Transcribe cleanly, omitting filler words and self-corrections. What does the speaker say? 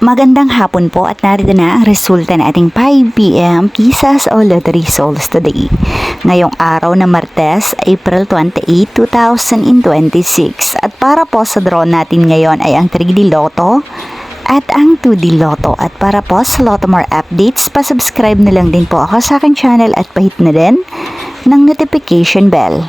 Magandang hapon po at narito na ang resulta ng ating 5pm Pisas o Lottery Souls today. Ngayong araw na Martes, April 28, 2026. At para po sa draw natin ngayon ay ang 3D Lotto at ang 2D Lotto. At para po sa Lotto more updates, pa-subscribe na lang din po ako sa aking channel at pahit na din ng notification bell.